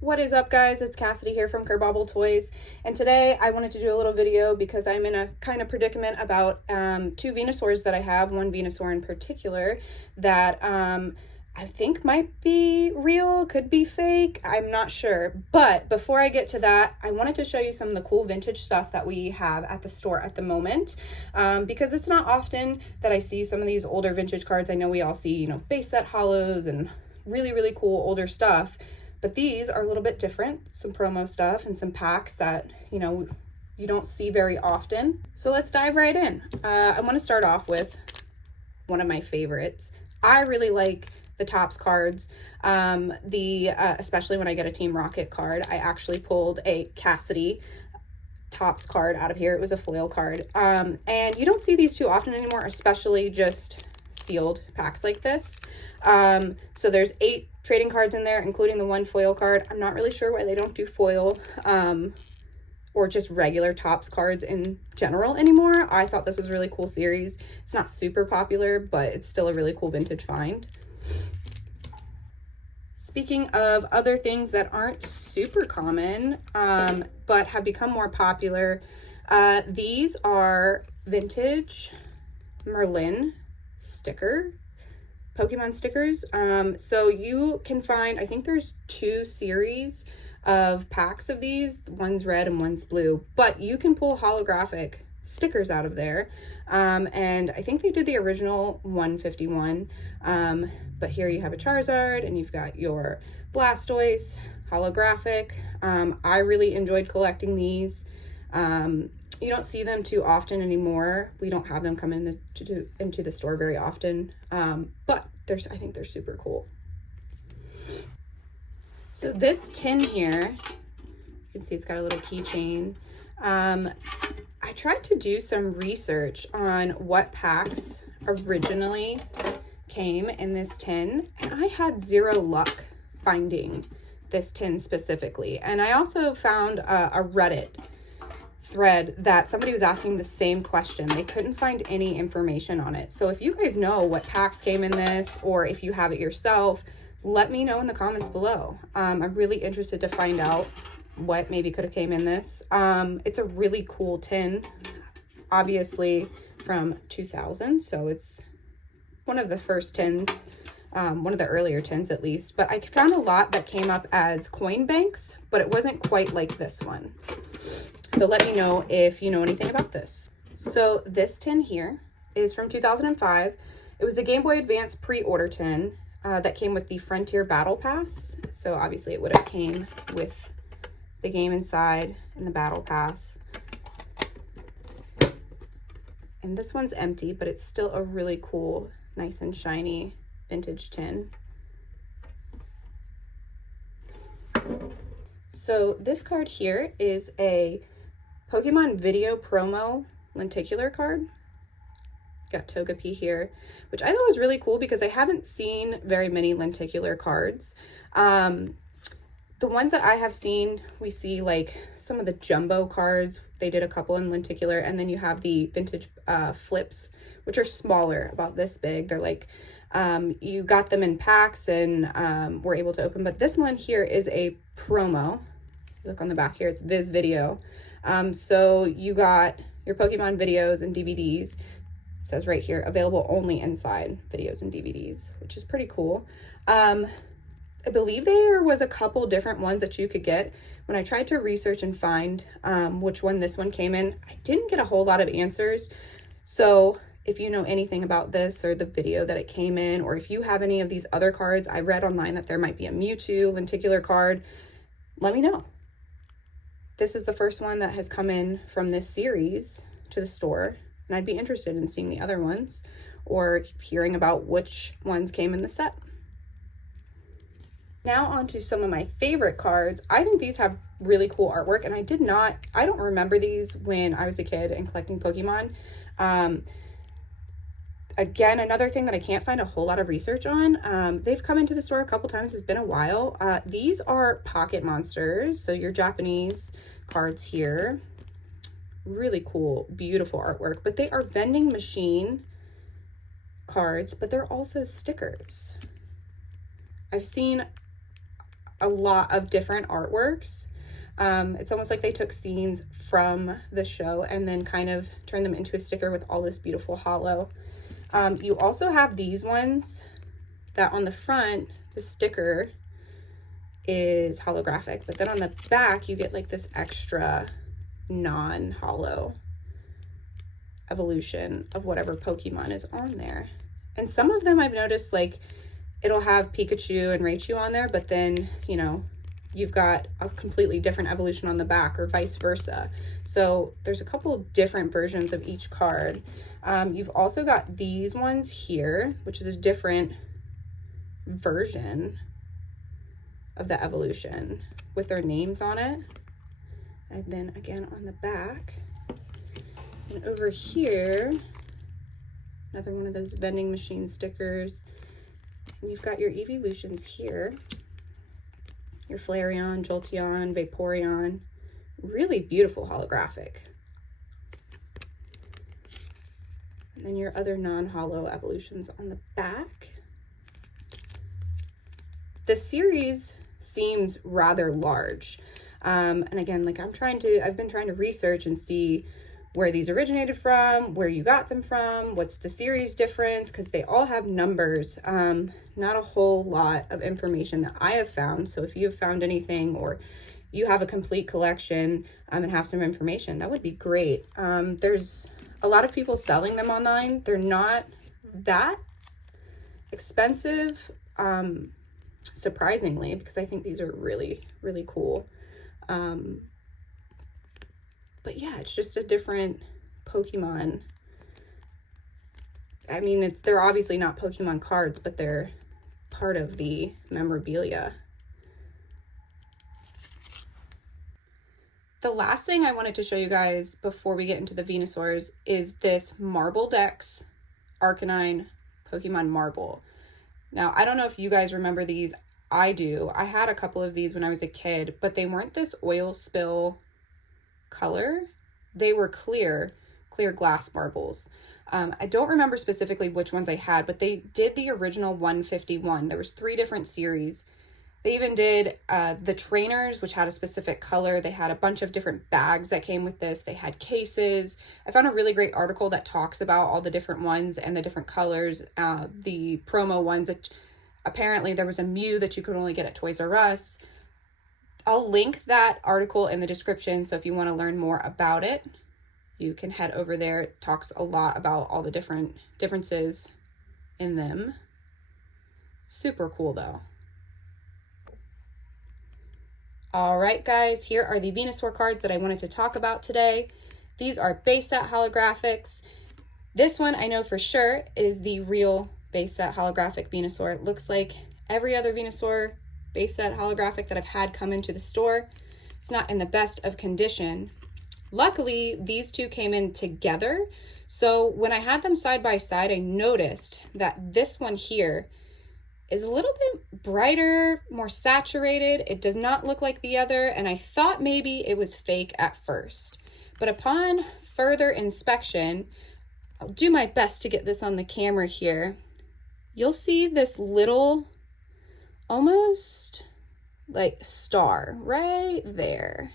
What is up, guys? It's Cassidy here from Kerbobble Toys, and today I wanted to do a little video because I'm in a kind of predicament about two Venusaurs that I have. One Venusaur in particular that I think might be real, could be fake, I'm not sure. But before I get to that, I wanted to show you some of the cool vintage stuff that we have at the store at the moment, because it's not often that I see some of these older vintage cards. I know we all see, you know, base set holos and really cool older stuff. But these are a little bit different, some promo stuff and some packs that, you know, you don't see very often. So let's dive right in. I want to start off with one of my favorites. I really like the Topps cards, especially when I get a Team Rocket card. I actually pulled a Cassidy Topps card out of here. It was a foil card. And you don't see these too often anymore, especially just sealed packs like this. So there's 8 trading cards in there, including the one foil card. I'm not really sure why they don't do foil or just regular Topps cards in general anymore. I thought this was a really cool series. It's not super popular, but it's still a really cool vintage find. Speaking of other things that aren't super common, but have become more popular, these are vintage Merlin Pokemon stickers. So you can find, I think there's 2 series of packs of these. One's red and one's blue, but you can pull holographic stickers out of there. And I think they did the original 151. But here you have a Charizard and you've got your Blastoise holographic. I really enjoyed collecting these. You don't see them too often anymore. We don't have them come into the store very often, but I think they're super cool. So this tin here, you can see it's got a little keychain. I tried to do some research on what packs originally came in this tin, and I had 0 luck finding this tin specifically. And I also found a Reddit thread that somebody was asking the same question. They couldn't find any information on it. So if you guys know what packs came in this, or if you have it yourself, let me know in the comments below. I'm really interested to find out what maybe could have came in this. It's a really cool tin, obviously from 2000, so it's one of the first tins, one of the earlier tins at least. But I found a lot that came up as coin banks, but it wasn't quite like this one. So let me know if you know anything about this. So this tin here is from 2005. It was the Game Boy Advance pre-order tin that came with the Frontier Battle Pass. So obviously it would have came with the game inside and the Battle Pass. And this one's empty, but it's still a really cool, nice and shiny vintage tin. So this card here is a Pokemon Video Promo lenticular card. Got Togepi here, which I thought was really cool because I haven't seen very many lenticular cards. The ones that I have seen, we see like some of the jumbo cards. They did a couple in lenticular, and then you have the vintage flips, which are smaller, about this big. They're like, you got them in packs and were able to open. But this one here is a promo. Look on the back here, it's Viz Video. So you got your Pokemon videos and DVDs. It says right here, available only inside videos and DVDs, which is pretty cool. I believe there was a couple different ones that you could get. When I tried to research and find which one this one came in, I didn't get a whole lot of answers. So if you know anything about this or the video that it came in, or if you have any of these other cards, I read online that there might be a Mewtwo lenticular card, let me know. This is the first one that has come in from this series to the store, and I'd be interested in seeing the other ones or hearing about which ones came in the set. Now on to some of my favorite cards. I think these have really cool artwork, and I don't remember these when I was a kid and collecting Pokemon. Again, another thing that I can't find a whole lot of research on. They've come into the store a couple times. It's been a while. These are Pocket Monsters, so your Japanese cards here. Really cool, beautiful artwork, but they are vending machine cards, but they're also stickers. I've seen a lot of different artworks. It's almost like they took scenes from the show and then kind of turned them into a sticker with all this beautiful holo. You also have these ones that on the front, the sticker is holographic, but then on the back, you get like this extra non-holo evolution of whatever Pokemon is on there. And some of them I've noticed, like, it'll have Pikachu and Raichu on there, but then, you know, you've got a completely different evolution on the back or vice versa. So there's a couple different versions of each card. You've also got these ones here, which is a different version of the evolution with their names on it. And then again on the back. And over here, another one of those vending machine stickers. And you've got your evolutions here. Your Flareon, Jolteon, Vaporeon. Really beautiful holographic. And then your other non-holo evolutions on the back. The series seems rather large. And again, like I've been trying to research and see where these originated from, where you got them from, what's the series difference, because they all have numbers. Not a whole lot of information that I have found. So if you have found anything or you have a complete collection and have some information, that would be great. There's a lot of people selling them online. They're not that expensive, surprisingly, because I think these are really, really cool. But yeah, it's just a different Pokemon. I mean, they're obviously not Pokemon cards, but they're part of the memorabilia. The last thing I wanted to show you guys before we get into the Venusaurs is this Marble Dex Arcanine Pokemon Marble. Now, I don't know if you guys remember these. I do. I had a couple of these when I was a kid, but they weren't this oil spill color. They were clear glass marbles. I don't remember specifically which ones I had, but they did the original 151. There was 3 different series. They even did the trainers, which had a specific color. They had a bunch of different bags that came with this. They had cases. I found a really great article that talks about all the different ones and the different colors, the promo ones. That apparently there was a Mew that you could only get at Toys R Us. I'll link that article in the description, so if you want to learn more about it, you can head over there. It talks a lot about all the differences in them. Super cool though. All right, guys, here are the Venusaur cards that I wanted to talk about today. These are base set holographics. This one I know for sure is the real base set holographic Venusaur. It looks like every other Venusaur base set holographic that I've had come into the store. It's not in the best of condition. Luckily, these two came in together. So when I had them side by side, I noticed that this one here is a little bit brighter, more saturated. It does not look like the other, and I thought maybe it was fake at first. But upon further inspection, I'll do my best to get this on the camera here. You'll see this little, almost like star right there.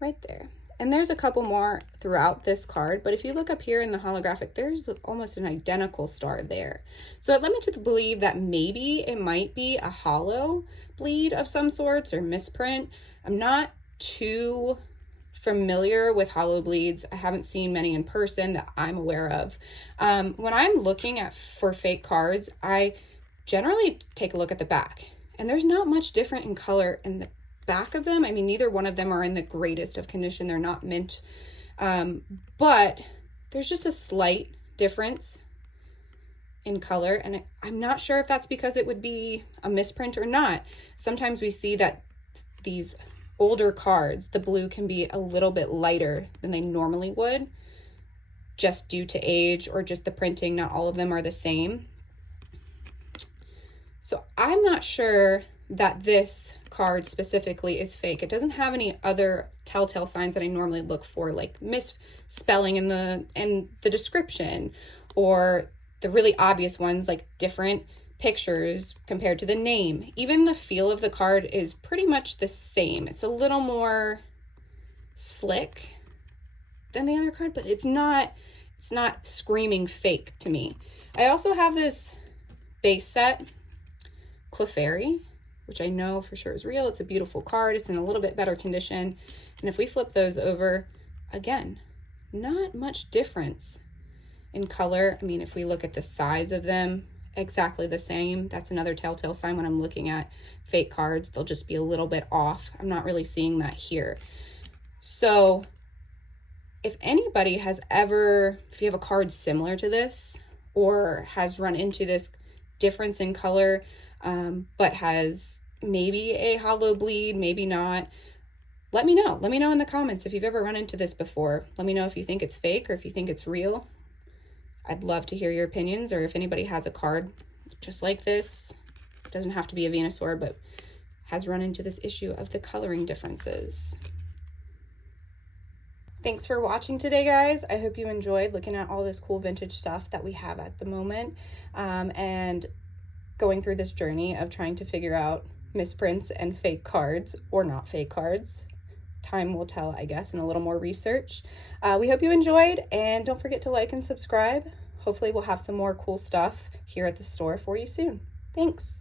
Right there. And there's a couple more throughout this card, but if you look up here in the holographic, there's almost an identical star there. So it led me to believe that maybe it might be a holo bleed of some sorts or misprint. I'm not too familiar with holo bleeds. I haven't seen many in person that I'm aware of. When I'm looking for fake cards, I generally take a look at the back, and there's not much different in color in the back of them. I mean, neither one of them are in the greatest of condition. They're not mint, but there's just a slight difference in color, and I'm not sure if that's because it would be a misprint or not. Sometimes we see that these older cards, the blue can be a little bit lighter than they normally would, just due to age or just the printing. Not all of them are the same. So I'm not sure that this card specifically is fake. It doesn't have any other telltale signs that I normally look for, like misspelling in the description, or the really obvious ones like different pictures compared to the name. Even the feel of the card is pretty much the same. It's a little more slick than the other card, but it's not screaming fake to me. I also have this base set, Clefairy, which I know for sure is real. It's a beautiful card. It's in a little bit better condition. And if we flip those over, again, not much difference in color. I mean, if we look at the size of them, exactly the same. That's another telltale sign when I'm looking at fake cards. They'll just be a little bit off. I'm not really seeing that here. So if anybody has ever, if you have a card similar to this or has run into this difference in color, but has maybe a hollow bleed, maybe not, let me know. Let me know in the comments if you've ever run into this before. Let me know if you think it's fake or if you think it's real. I'd love to hear your opinions, or if anybody has a card just like this, it doesn't have to be a Venusaur, but has run into this issue of the coloring differences. Thanks for watching today, guys. I hope you enjoyed looking at all this cool vintage stuff that we have at the moment, and going through this journey of trying to figure out misprints and fake cards, or not fake cards. Time will tell, I guess, and a little more research. We hope you enjoyed, and don't forget to like and subscribe. Hopefully we'll have some more cool stuff here at the store for you soon. Thanks.